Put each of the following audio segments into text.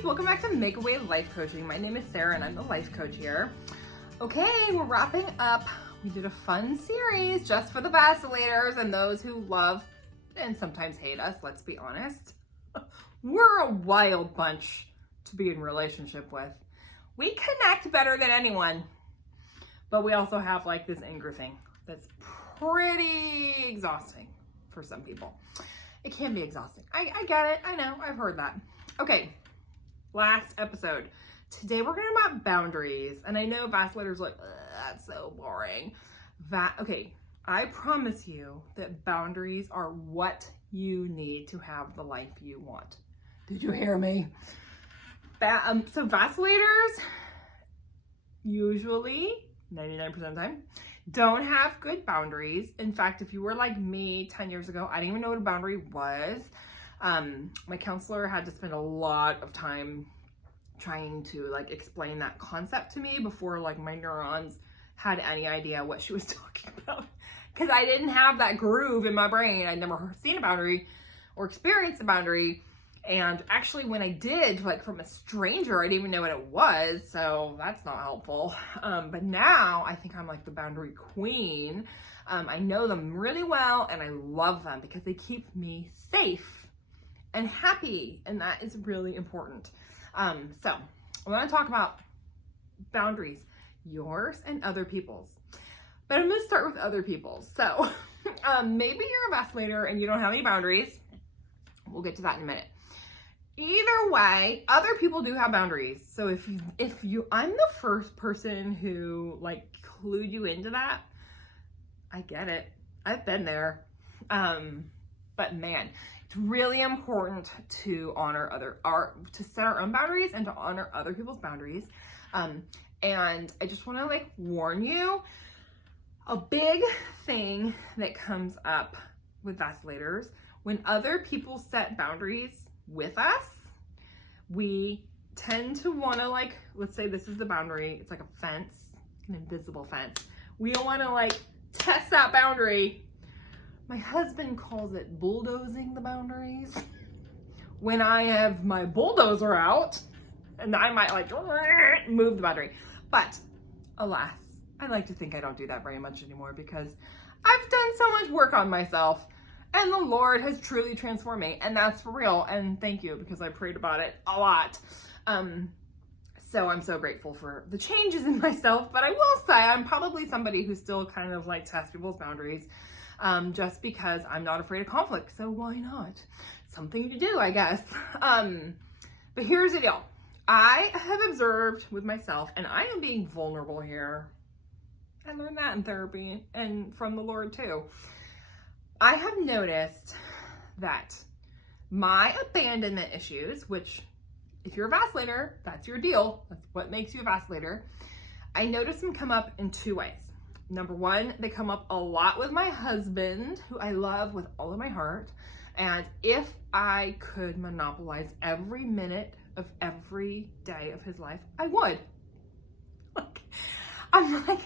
guys, welcome back to Makeaway Life Coaching. My name is Sarah and I'm the life coach here. Okay, we're wrapping up. We did a fun series just for the Vacillators and those who love and sometimes hate us, let's be honest. We're a wild bunch to be in relationship with. We connect better than anyone, but we also have like this anger thing that's pretty exhausting for some people. It can be exhausting. I get it. I know. I've heard that. Okay. Last episode. Today we're going to talk about boundaries. And I know Vacillator's like, that's so boring. Okay. I promise you that boundaries are what you need to have the life you want. Did you hear me? So Vacillators usually, 99% of the time, don't have good boundaries. In fact, if you were like me 10 years ago, I didn't even know what a boundary was. My counselor had to spend a lot of time trying to like explain that concept to me before like my neurons had any idea what she was talking about. Because I didn't have that groove in my brain. I'd never seen a boundary or experienced a boundary. And actually when I did, like from a stranger, I didn't even know what it was. So that's not helpful. But now I think I'm like the boundary queen. I know them really well and I love them because they keep me safe and happy. And that is really important. So I want to talk about boundaries, yours and other people's. But I'm going to start with other people's. So maybe you're a vacillator and you don't have any boundaries. We'll get to that in a minute. Either way, other people do have boundaries. So if you, I'm the first person who like clued you into that. I get it. I've been there. But man, it's really important to honor to set our own boundaries and to honor other people's boundaries. And I just want to like warn you, a big thing that comes up with Vacilators, when other people set boundaries with us, we tend to want to like, let's say this is the boundary, it's like a fence, an invisible fence. We don't want to like test that boundary. My husband calls it bulldozing the boundaries. When I have my bulldozer out, and I might like move the boundary. But alas, I like to think I don't do that very much anymore because I've done so much work on myself. And the Lord has truly transformed me. And that's for real. And thank you, because I prayed about it a lot. So I'm so grateful for the changes in myself. But I will say I'm probably somebody who still kind of like tests people's boundaries just because I'm not afraid of conflict. So why not? Something to do, I guess. But here's the deal. I have observed with myself, and I am being vulnerable here. I learned that in therapy and from the Lord too. I have noticed that my abandonment issues, which if you're a vacillator, that's your deal. That's what makes you a vacillator. I notice them come up in two ways. Number one, they come up a lot with my husband, who I love with all of my heart. And if I could monopolize every minute of every day of his life, I would. I'm like,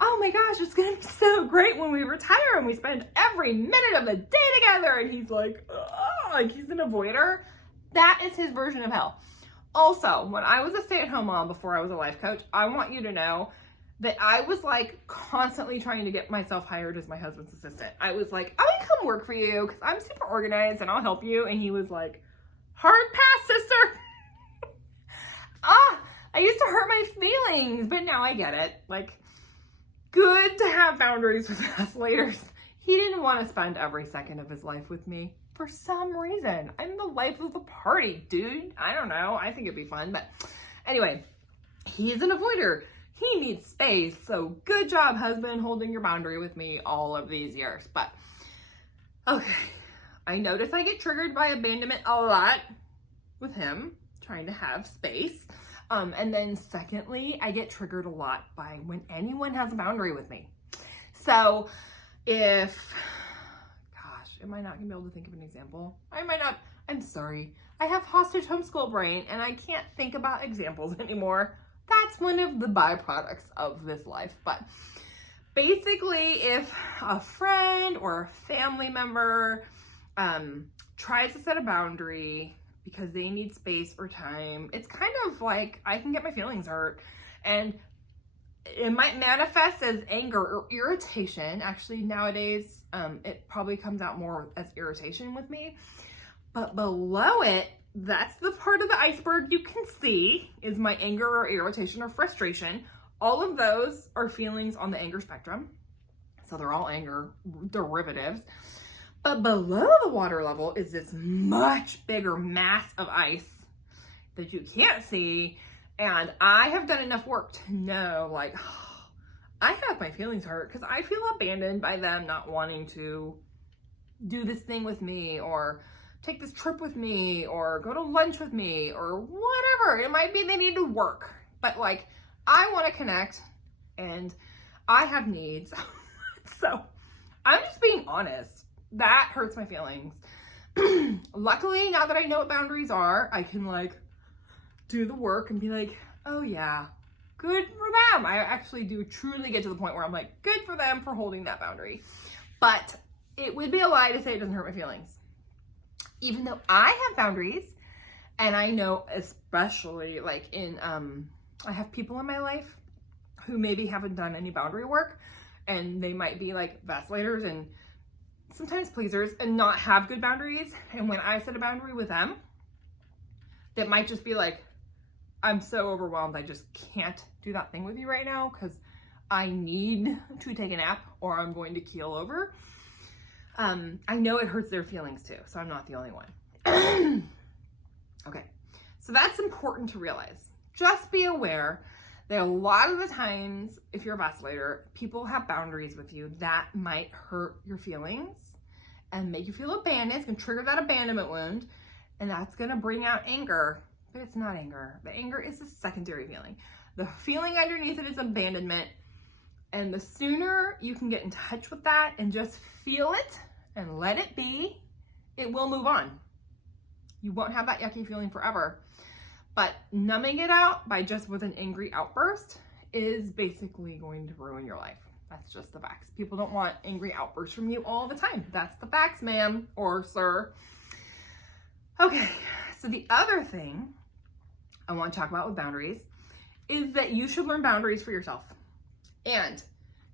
oh my gosh, it's gonna be so great when we retire and we spend every minute of the day together. And he's like, oh, like he's an avoider. That is his version of hell. Also, when I was a stay-at-home mom before I was a life coach, I want you to know that I was like constantly trying to get myself hired as my husband's assistant. I was like, I'm gonna come work for you because I'm super organized and I'll help you. And he was like, hard pass, sister. I used to hurt my feelings, but now I get it. Like, good to have boundaries with Vacilators. He didn't want to spend every second of his life with me for some reason. I'm the life of the party, dude. I don't know. I think it'd be fun. But anyway, he's an avoider. He needs space. So good job, husband, holding your boundary with me all of these years. But okay, I notice I get triggered by abandonment a lot with him trying to have space. And then secondly, I get triggered a lot by when anyone has a boundary with me. So if, gosh, am I not gonna be able to think of an example? I might not, I'm sorry. I have hostage homeschool brain and I can't think about examples anymore. That's one of the byproducts of this life. But basically, if a friend or a family member tries to set a boundary because they need space or time. It's kind of like I can get my feelings hurt, and it might manifest as anger or irritation. Actually, nowadays, it probably comes out more as irritation with me. But below it, that's the part of the iceberg you can see is my anger or irritation or frustration. All of those are feelings on the anger spectrum. So they're all anger derivatives. But below the water level is this much bigger mass of ice that you can't see. And I have done enough work to know, like, I have my feelings hurt because I feel abandoned by them not wanting to do this thing with me, or take this trip with me, or go to lunch with me, or whatever. It might be they need to work, but like, I want to connect and I have needs. So I'm just being honest. That hurts my feelings. Luckily, now that I know what boundaries are, I can like do the work and be like, oh yeah, good for them. I actually do truly get to the point where I'm like, good for them for holding that boundary. But it would be a lie to say it doesn't hurt my feelings. Even though I have boundaries, and I know especially like in, I have people in my life who maybe haven't done any boundary work, and they might be like vacilators and sometimes pleasers and not have good boundaries. And when I set a boundary with them, that might just be like, I'm so overwhelmed, I just can't do that thing with you right now because I need to take a nap or I'm going to keel over. I know it hurts their feelings too, so I'm not the only one. Okay, so that's important to realize. Just be aware that a lot of the times, if you're a vacillator, people have boundaries with you that might hurt your feelings and make you feel abandoned. It's gonna trigger that abandonment wound, and that's gonna bring out anger, but it's not anger. The anger is a secondary feeling. The feeling underneath it is abandonment, and the sooner you can get in touch with that and just feel it and let it be, it will move on. You won't have that yucky feeling forever. But numbing it out by just with an angry outburst is basically going to ruin your life. That's just the facts. People don't want angry outbursts from you all the time. That's the facts, ma'am or sir. Okay, so the other thing I want to talk about with boundaries is that you should learn boundaries for yourself. And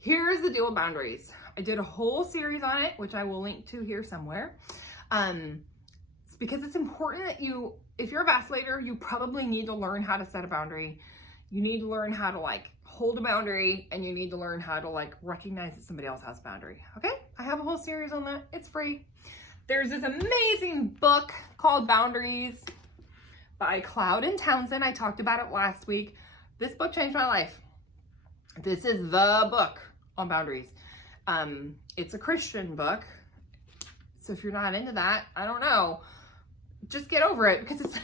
here's the deal with boundaries. I did a whole series on it, which I will link to here somewhere. It's because it's important that you, if you're a vacillator, you probably need to learn how to set a boundary. You need to learn how to like hold a boundary, and you need to learn how to like recognize that somebody else has a boundary. Okay, I have a whole series on that. It's free. There's this amazing book called Boundaries by Cloud and Townsend. I talked about it last week. This book changed my life. This is the book on boundaries. It's a Christian book. So if you're not into that, I don't know. Just get over it because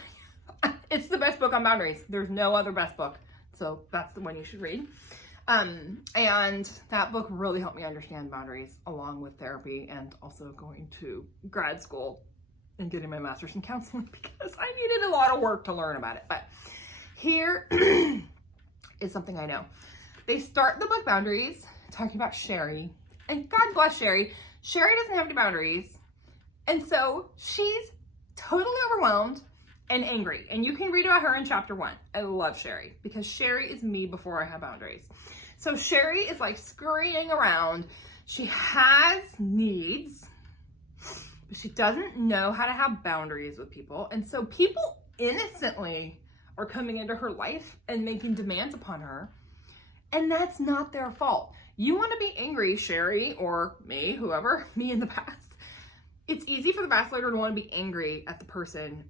it's the best book on boundaries. There's no other best book. So that's the one you should read. And that book really helped me understand boundaries along with therapy and also going to grad school and getting my master's in counseling because I needed a lot of work to learn about it. But here is something I know. They start the book Boundaries talking about Sherry, and God bless Sherry. Sherry doesn't have any boundaries. And so she's totally overwhelmed and angry. And you can read about her in chapter 1. I love Sherry because Sherry is me before I have boundaries. So Sherry is like scurrying around. She has needs, but she doesn't know how to have boundaries with people. And so people innocently are coming into her life and making demands upon her. And that's not their fault. You want to be angry, Sherry, or me, whoever, me in the past. It's easy for the vacillator to want to be angry at the person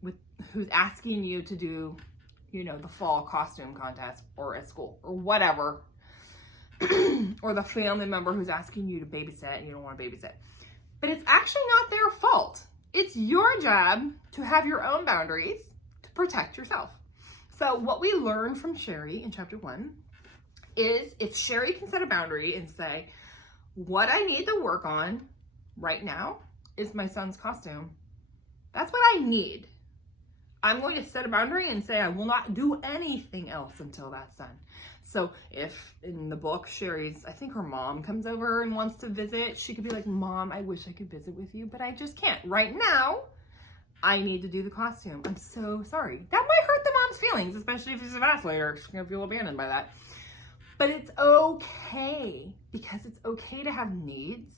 who's asking you to do, you know, the fall costume contest or at school or whatever. Or the family member who's asking you to babysit and you don't want to babysit. But it's actually not their fault. It's your job to have your own boundaries to protect yourself. So what we learned from Sherry in chapter 1 is if Sherry can set a boundary and say, what I need to work on right now is my son's costume. That's what I need. I'm going to set a boundary and say I will not do anything else until that's done. So if in the book Sherry's, I think her mom comes over and wants to visit, she could be like, Mom, I wish I could visit with you, but I just can't. Right now, I need to do the costume. I'm so sorry. That might hurt the mom's feelings, especially if she's a vacillator. She's gonna feel abandoned by that. But it's okay, because it's okay to have needs.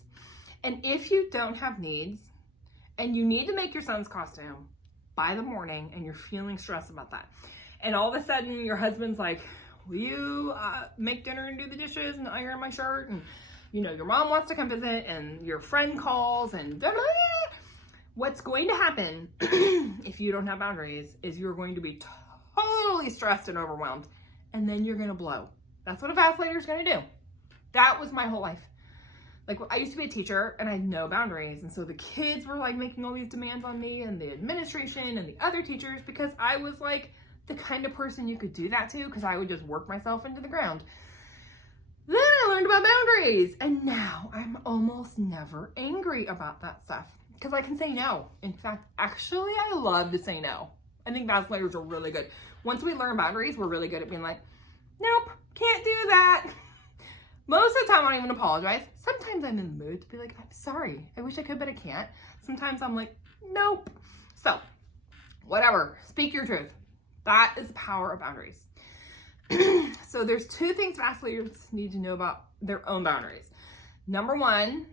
And if you don't have needs and you need to make your son's costume by the morning and you're feeling stressed about that, and all of a sudden your husband's like, will you make dinner and do the dishes and iron my shirt? And you know, your mom wants to come visit and your friend calls and blah, blah, blah. What's going to happen if you don't have boundaries is you're going to be totally stressed and overwhelmed, and then you're going to blow. That's what a vacillator is going to do. That was my whole life. Like, I used to be a teacher and I had no boundaries. And so the kids were like making all these demands on me and the administration and the other teachers, because I was like the kind of person you could do that to, because I would just work myself into the ground. Then I learned about boundaries, and now I'm almost never angry about that stuff because I can say no. In fact, actually, I love to say no. I think vacillators are really good. Once we learn boundaries, we're really good at being like, nope, can't do that. Most of the time, I don't even apologize. Sometimes I'm in the mood to be like, I'm sorry. I wish I could, but I can't. Sometimes I'm like, nope. So, whatever. Speak your truth. That is the power of boundaries. So there's two things vacillators need to know about their own boundaries. Number one,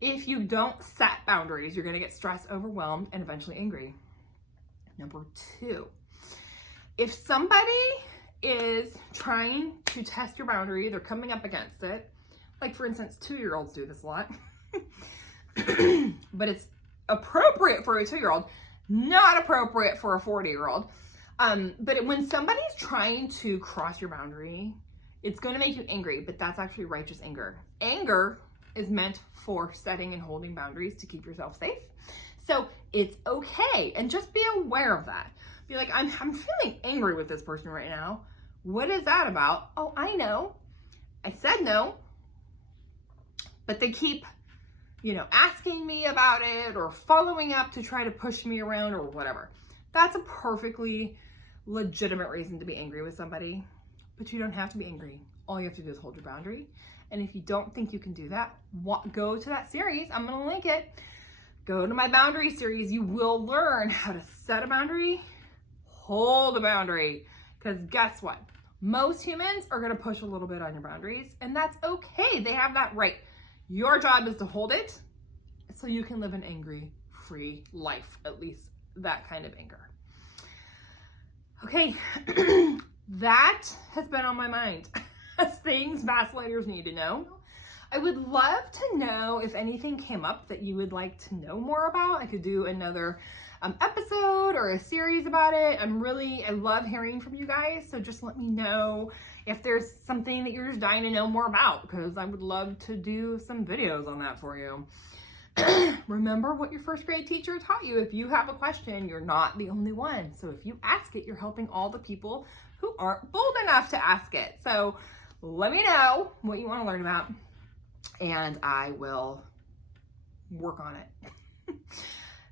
if you don't set boundaries, you're going to get stressed, overwhelmed, and eventually angry. Number two, if somebody is trying to test your boundary, they're coming up against it. Like, for instance, 2-year-olds do this a lot. But it's appropriate for a 2-year-old, not appropriate for a 40-year-old. But when somebody's trying to cross your boundary, it's going to make you angry, but that's actually righteous anger. Anger is meant for setting and holding boundaries to keep yourself safe. So it's okay. And just be aware of that. Be like, I'm feeling angry with this person right now. What is that about? Oh, I know. I said no, but they keep, asking me about it or following up to try to push me around or whatever. That's a perfectly legitimate reason to be angry with somebody, but you don't have to be angry. All you have to do is hold your boundary. And if you don't think you can do that, go to that series. I'm going to link it. Go to my boundary series. You will learn how to set a boundary, hold a boundary, because guess what? Most humans are going to push a little bit on your boundaries, and that's okay. They have that right. Your job is to hold it so you can live an angry-free life, at least that kind of anger. Okay, that has been on my mind as things vacillators need to know. I would love to know if anything came up that you would like to know more about. I could do another episode or a series about it. I love hearing from you guys. So just let me know if there's something that you're just dying to know more about, because I would love to do some videos on that for you. Remember what your first grade teacher taught you. If you have a question, you're not the only one. So if you ask it, you're helping all the people who aren't bold enough to ask it. So let me know what you want to learn about, and I will work on it.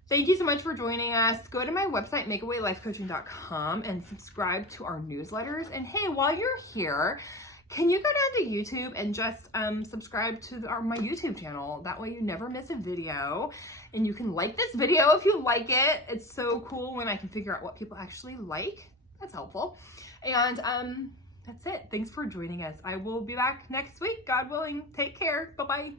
Thank you so much for joining us. Go to my website, makeawaylifecoaching.com, and subscribe to our newsletters. And hey, while you're here, can you go down to YouTube and just subscribe to my YouTube channel? That way you never miss a video. And you can like this video if you like it. It's so cool when I can figure out what people actually like. That's helpful. And that's it. Thanks for joining us. I will be back next week, God willing. Take care. Bye-bye.